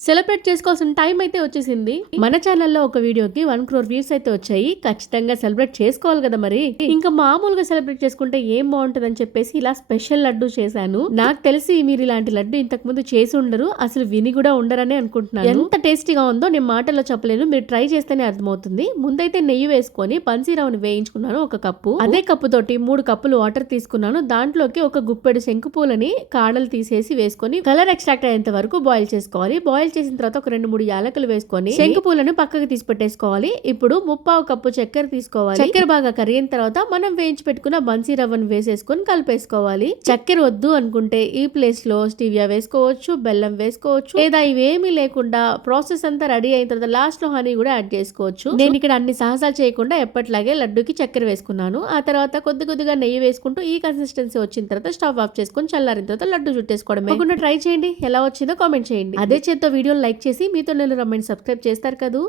Celebrate చేసుకోవాల్సిన time అయితే వచ్చేసింది. మన ఛానల్లో ఒక వీడియోకి 1 crore వ్యూస్ అయితే వచ్చాయి. ఖచ్చితంగా సెలబ్రేట్ చేసుకోవాలి కదా మరి. ఇంకా మామూలుగా సెలబ్రేట్ చేసుకుంటే ఏం బాగుంటదని చెప్పేసి ఇలా స్పెషల్ లడ్డు చేశాను. నాకు తెలిసి మీరు ఇలాంటి లడ్డు ఇంతకు ముందు చేసి ఉండరు, అసలు విని కూడా ఉండరని అనుకుంటున్నాను. ఎంత టేస్టీగా ఉందో నేను మాటల్లో చెప్పలేను, మీరు ట్రై చేస్తేనే అర్థమవుతుంది. ముందైతే నెయ్యి వేసుకొని బన్సీరవ్వని వేయించుకున్నాను 1 కప్పు. అదే కప్పు తోటి 3 కప్పులు వాటర్ తీసుకున్నాను. దాంట్లోకి ఒక గుప్పెడు శంకు పూలని కాడలు తీసేసి వేసుకొని కలర్ ఎక్స్ట్రాక్ట్ అయ్యేంత వరకు బాయిల్ చేసుకోవాలి. బాయిల్ చేసిన తర్వాత ఒక 2-3 యాలకులు వేసుకొని శంకు పూలను పక్కకి తీసి పెట్టేసుకోవాలి. ఇప్పుడు 3/4 కప్పు చక్కెర తీసుకోవాలి. చక్కెర బాగా కరిగిన తర్వాత మనం వేయించి పెట్టుకున్న బన్సీ రవ్వను వేసేసుకొని కలిపేసుకోవాలి. చక్కెర వద్దు అనుకుంటే ఈ ప్లేస్ లో స్టీవియా వేసుకోవచ్చు, బెల్లం వేసుకోవచ్చు, లేదా ఇవేమీ లేకుండా ప్రాసెస్ అంతా రెడీ అయిన తర్వాత లాస్ట్ లో హనీ కూడా యాడ్ చేసుకోవచ్చు. నేను ఇక్కడ అన్ని సాహసాలు చేయకుండా ఎప్పటిలాగే లడ్డూకి చక్కెర వేసుకున్నాను. ఆ తర్వాత కొద్దిగా నెయ్యి వేసుకుంటూ ఈ కన్సిస్టెన్సీ వచ్చిన తర్వాత స్టవ్ ఆఫ్ చేసుకొని చల్లారిన తర్వాత లడ్డు చుట్టేసుకోవడమే. తప్పకుండా ట్రై చేయండి, ఎలా వచ్చిందో కామెంట్ చేయండి. అదే చేత్తో వీడియోని లైక్ చేసి మీతో నేను రమ్మని సబ్స్క్రైబ్ చేస్తారు కదా.